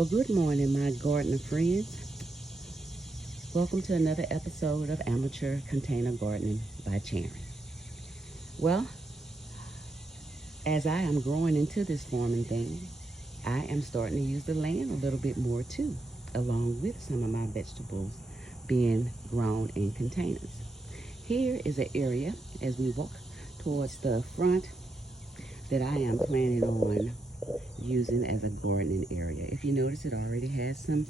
Well, good morning, my gardener friends. Welcome to another episode of Amateur Container Gardening by Charon. Well, as I am growing into this farming thing, I am starting to use the land a little bit more too, along with some of my vegetables being grown in containers. Here is an area as we walk towards the front that I am planning on using as a gardening area. If you notice, it already has some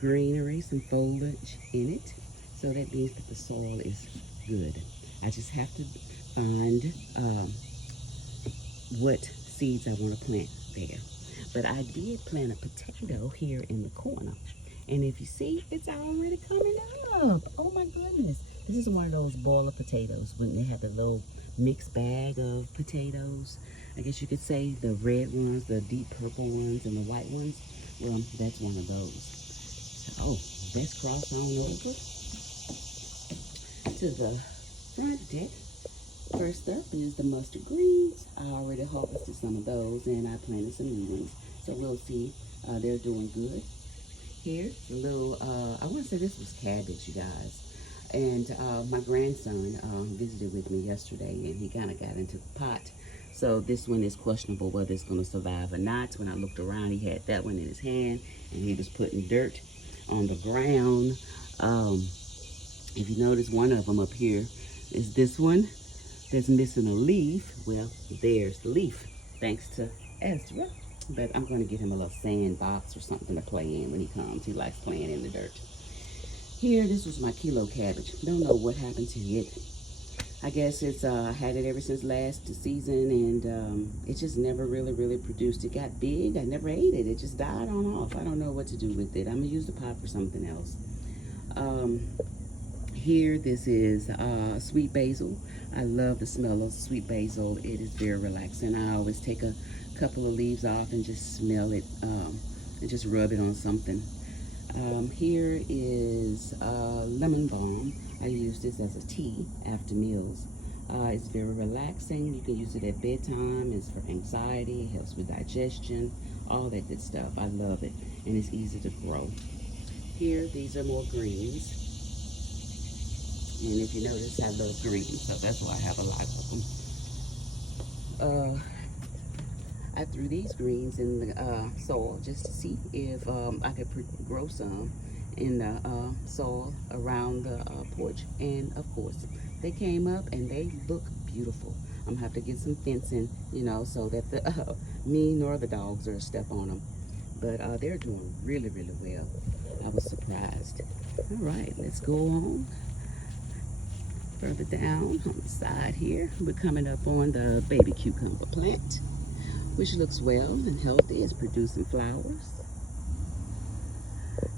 greenery, some foliage in it, so that means that the soil is good. I just have to find what seeds I want to plant there. But I did plant a potato here in the corner, and if you see, it's already coming up. Oh my goodness. This is one of those boiler potatoes when they have the little mixed bag of potatoes. I guess you could say the red ones, the deep purple ones, and the white ones. Well, that's one of those. Oh, let's cross on over to the front deck. First up is the mustard greens. I already harvested some of those, and I planted some new ones. So we'll see. They're doing good. Here, the little, I want to say this was cabbage, you guys. And my grandson visited with me yesterday, and he kind of got into the pot. So this one is questionable whether it's going to survive or not. When I looked around, he had that one in his hand, and he was putting dirt on the ground. If you notice, one of them up here is this one that's missing a leaf. Well, there's the leaf, thanks to Ezra. But I'm going to get him a little sandbox or something to play in when he comes. He likes playing in the dirt. Here, this was my kilo cabbage. Don't know what happened to it. I guess it's had it ever since last season, and it just never really produced. It got big. I never ate it. It just died on off. I don't know what to do with it. I'm gonna use the pot for something else. Here, this is sweet basil. I love the smell of sweet basil. It is very relaxing. I always take a couple of leaves off and just smell it and just rub it on something. Here is lemon balm. I use this as a tea after meals. It's very relaxing. You can use it at bedtime. It's for anxiety. It helps with digestion, all that good stuff. I love it, and it's easy to grow. Here, these are more greens. And if you notice, I love greens, so that's why I have a lot of them. I threw these greens in the soil just to see if I could grow some in the soil around the porch, and of course they came up and they look beautiful. I'm gonna have to get some fencing, you know, so that the me nor the dogs are a step on them. But they're doing really well. I was surprised. All right, let's go on further down on the side here. We're coming up on the baby cucumber plant, which looks well and healthy. It's producing flowers.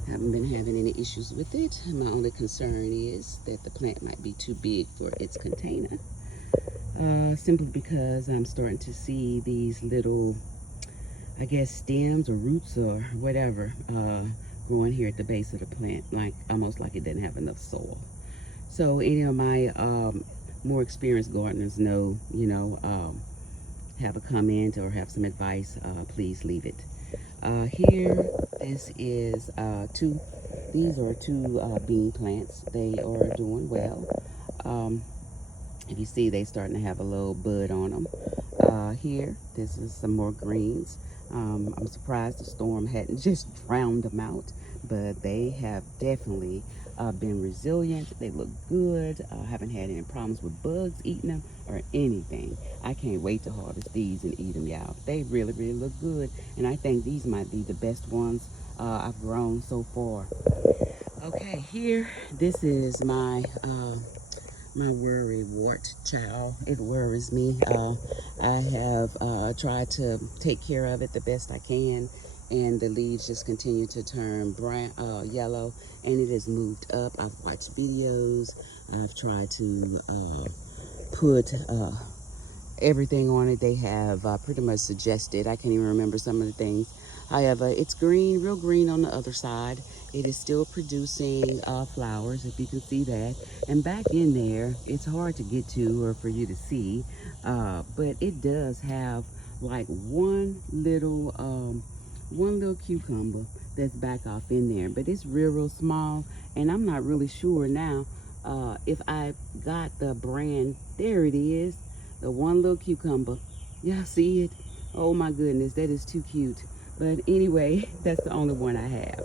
Haven't been having any issues with it. My only concern is that the plant might be too big for its container. Simply because I'm starting to see these little, I guess, stems or roots or whatever growing here at the base of the plant, like almost like it didn't have enough soil. So any of my more experienced gardeners know, you know, have a comment or have some advice, please leave it. Here, this is these are two bean plants. They are doing well. If you see, they starting to have a little bud on them. Here, this is some more greens. I'm surprised the storm hadn't just drowned them out, but they have definitely been resilient. They look good. Haven't had any problems with bugs eating them or anything. I can't wait to harvest these and eat them, y'all. They really look good, and I think these might be the best ones I've grown so far. Okay, here, this is my my worry wart, child. It worries me. I have tried to take care of it the best I can, and the leaves just continue to turn brown, yellow, and it has moved up. I've watched videos. I've tried to put everything on it. They have pretty much suggested. I can't even remember some of the things. However, it's green, real green on the other side. It is still producing flowers, if you can see that. And back in there, it's hard to get to or for you to see, but it does have like one little one little cucumber that's back off in there, but it's real small, and I'm not really sure now if I got the brand. There it is, the one little cucumber. Y'all see it? Oh my goodness, that is too cute. But anyway, that's the only one I have.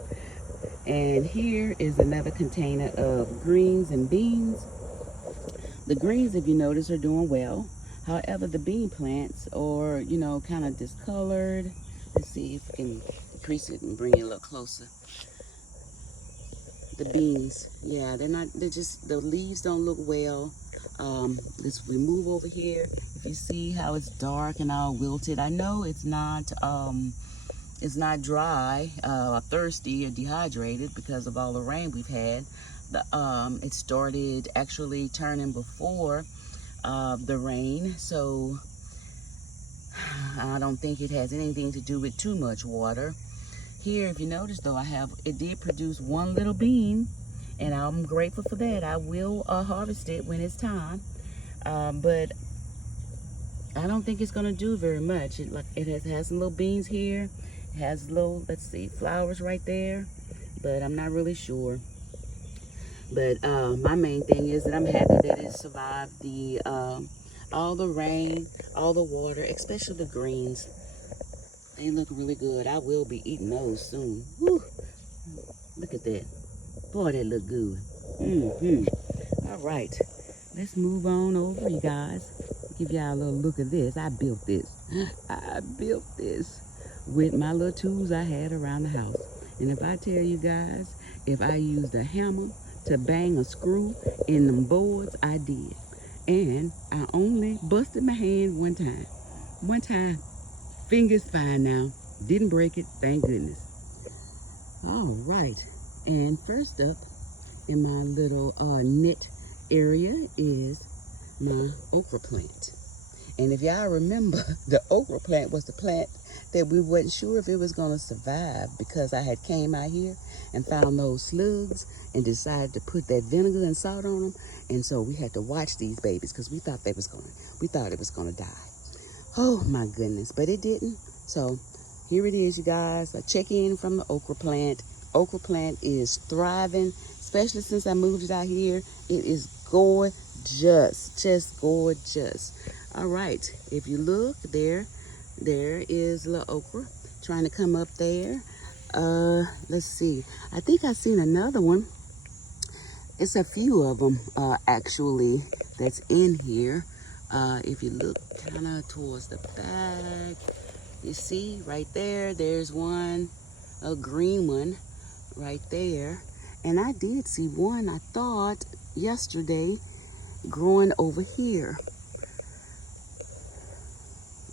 And here is another container of greens and beans. The greens, if you notice, are doing well. However, the bean plants are, you know, kind of discolored. Let's see if we can increase it and bring it a little closer. The beans, yeah, they're just, the leaves don't look well. Let's remove over here. If you see how it's dark and all wilted, I know it's not dry, thirsty or dehydrated because of all the rain we've had. It started actually turning before the rain, so I don't think it has anything to do with too much water. Here, if you notice though, it did produce one little bean, and I'm grateful for that. I will harvest it when it's time, but I don't think it's gonna do very much. It has some little beans here. It has little, let's see, flowers right there, but I'm not really sure. But my main thing is that I'm happy that it survived all the rain, all the water, especially the greens. They look really good. I will be eating those soon. Whew. Look at that. Boy, they look good. All right. Let's move on over, you guys. Give y'all a little look at this. I built this. I built this with my little tools I had around the house. And if I tell you guys, if I used a hammer to bang a screw in them boards, I did. And I only busted my hand one time. One time. Fingers fine now. Didn't break it, thank goodness. All right. And first up in my little net area is my okra plant. And if y'all remember, the okra plant was the plant that we wasn't sure if it was going to survive, because I had came out here and found those slugs and decided to put that vinegar and salt on them. And so we had to watch these babies because we thought it was going to die. Oh my goodness, but it didn't. So here it is, you guys, a check-in from the okra plant. Okra plant is thriving, especially since I moved it out here. It is gorgeous, just gorgeous. All right, if you look there is little okra trying to come up there. Let's see, I think I've seen another one. It's a few of them actually that's in here. If you look kind of towards the back, you see right there, there's one, a green one right there. And I did see one, I thought, yesterday growing over here.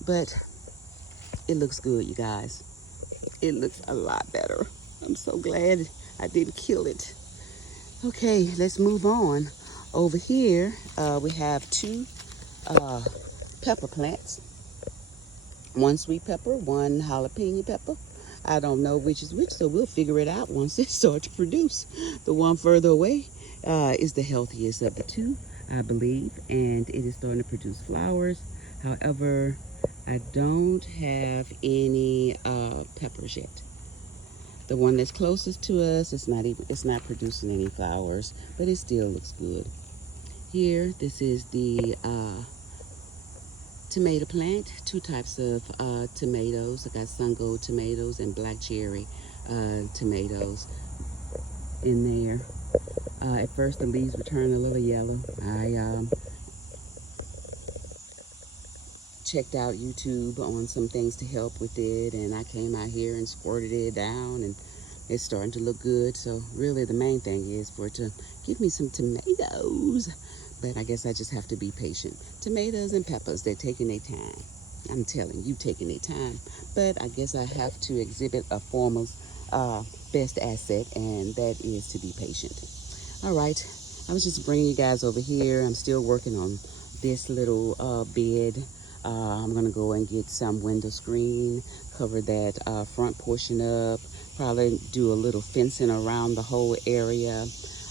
But it looks good, you guys. It looks a lot better. I'm so glad I didn't kill it. Okay, let's move on. Over here, we have two pepper plants. One sweet pepper, one jalapeno pepper. I don't know which is which, so we'll figure it out once it starts to produce. The one further away is the healthiest of the two, I believe, and it is starting to produce flowers. However, I don't have any peppers yet. The one that's closest to us, it's not producing any flowers, but it still looks good. Here, this is the tomato plant. Two types of tomatoes. I got sun gold tomatoes and black cherry tomatoes in there. At first, the leaves were turning a little yellow. I checked out YouTube on some things to help with it, and I came out here and squirted it down, and it's starting to look good. So really the main thing is for it to give me some tomatoes, but I guess I just have to be patient. Tomatoes and peppers, they're taking their time. I'm telling you, taking their time, but I guess I have to exhibit a farmer's best asset, and that is to be patient. All right, I was just bringing you guys over here. I'm still working on this little bed. I'm gonna go and get some window screen, cover that front portion up, probably do a little fencing around the whole area,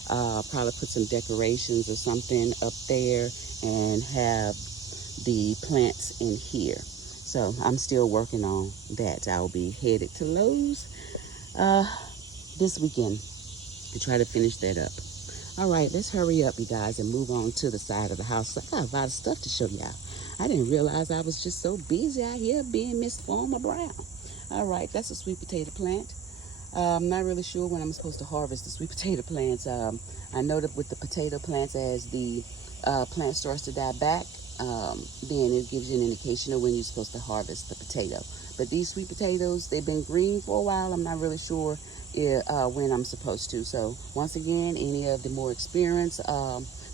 probably put some decorations or something up there, and have the plants in here. So I'm still working on that. I'll be headed to Lowe's this weekend to try to finish that up. All right, let's hurry up, you guys, and move on to the side of the house. I got a lot of stuff to show y'all. I didn't realize I was just so busy out here being Miss Farmer Brown. All right, that's a sweet potato plant. I'm not really sure when I'm supposed to harvest the sweet potato plants. I know that with the potato plants, as the plant starts to die back, then it gives you an indication of when you're supposed to harvest the potato. But these sweet potatoes, they've been green for a while. I'm not really sure when I'm supposed to. So once again, any of the more experienced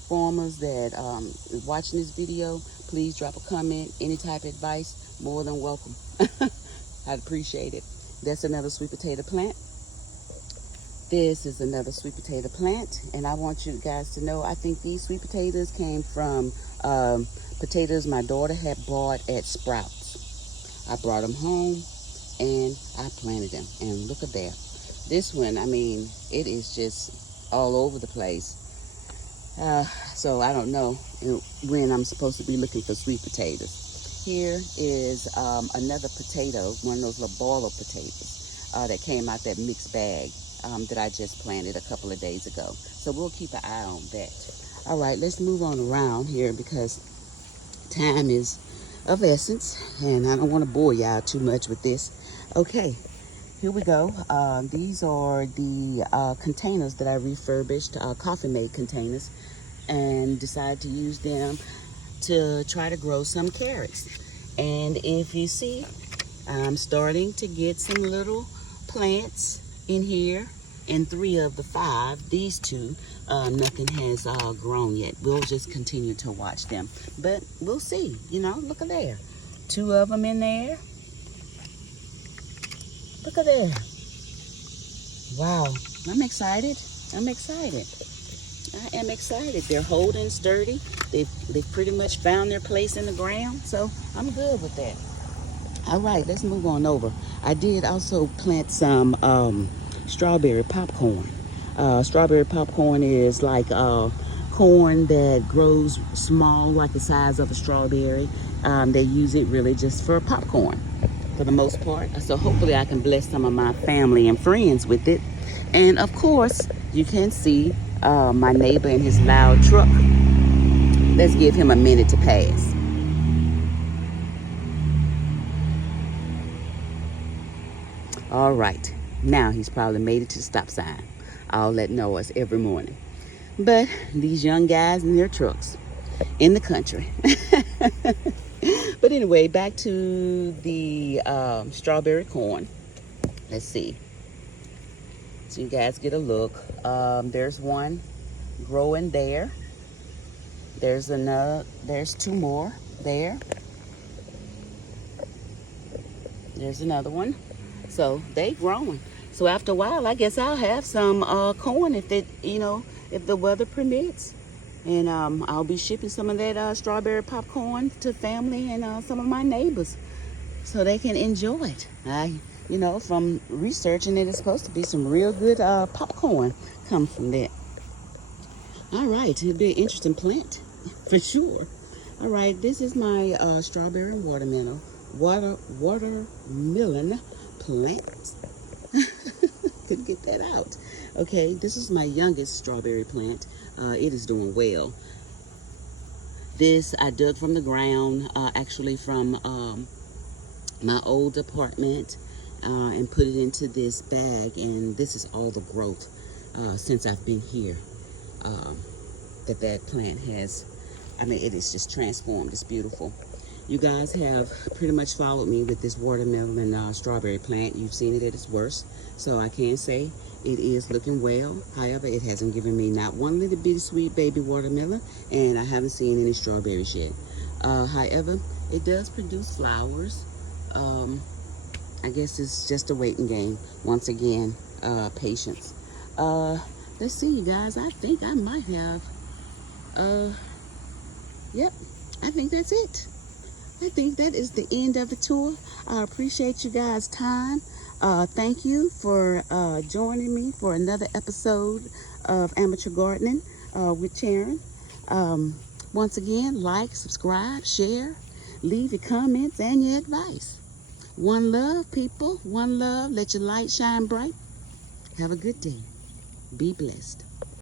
farmers that is watching this video, please drop a comment. Any type of advice, more than welcome. I'd appreciate it. That's another sweet potato plant. This is another sweet potato plant, and I want you guys to know, I think these sweet potatoes came from potatoes my daughter had bought at Sprouts. I brought them home and I planted them, and look at there. This one, I mean, it is just all over the place. So I don't know when I'm supposed to be looking for sweet potatoes. Here is another potato, one of those little boiler potatoes that came out that mixed bag that I just planted a couple of days ago. So we'll keep an eye on that. All right, let's move on around here because time is of essence and I don't want to bore y'all too much with this. Okay, here we go. These are the containers that I refurbished, Coffee Mate containers, and decided to use them to try to grow some carrots. And if you see, I'm starting to get some little plants in here, and 3 of the 5, these 2, nothing has grown yet. We'll just continue to watch them, but we'll see. You know, look at there, 2 of them in there. Look at there. Wow, I'm excited. I'm excited. I am excited. They're holding sturdy. They've pretty much found their place in the ground, so I'm good with that. All right, let's move on over. I did also plant some strawberry popcorn. Strawberry popcorn is like corn that grows small, like the size of a strawberry. They use it really just for popcorn for the most part. So hopefully I can bless some of my family and friends with it. And of course, you can see my neighbor in his loud truck. Let's give him a minute to pass. All right, now he's probably made it to the stop sign. I'll let Noah's every morning. But these young guys in their trucks in the country. But anyway, back to the strawberry corn. Let's see. So you guys get a look. There's one growing there. There's 2 more there. There's another one. So they growing. So after a while, I guess I'll have some corn if the weather permits. And I'll be shipping some of that strawberry popcorn to family and some of my neighbors so they can enjoy it. From researching it, it's supposed to be some real good popcorn comes from that. All right, it'll be an interesting plant for sure. All right, this is my strawberry watermelon plant. Couldn't get that out. Okay, this is my youngest strawberry plant. It is doing well. This I dug from the ground, actually from my old apartment, and put it into this bag, and this is all the growth since I've been here that plant has. I mean, it is just transformed. It's beautiful. You guys have pretty much followed me with this watermelon and strawberry plant. You've seen it at its worst, so I can say it is looking well. However, it hasn't given me not one little bitty sweet baby watermelon, and I haven't seen any strawberries yet. However, it does produce flowers. I guess it's just a waiting game. Once again, patience. Let's see, you guys. I think I might have. Yep, I think that's it. I think that is the end of the tour. I appreciate you guys' time. Thank you for joining me for another episode of Amateur Gardening with Sharon. Once again, like, subscribe, share. leave your comments and your advice. One love, people. One love. Let your light shine bright. Have a good day. Be blessed.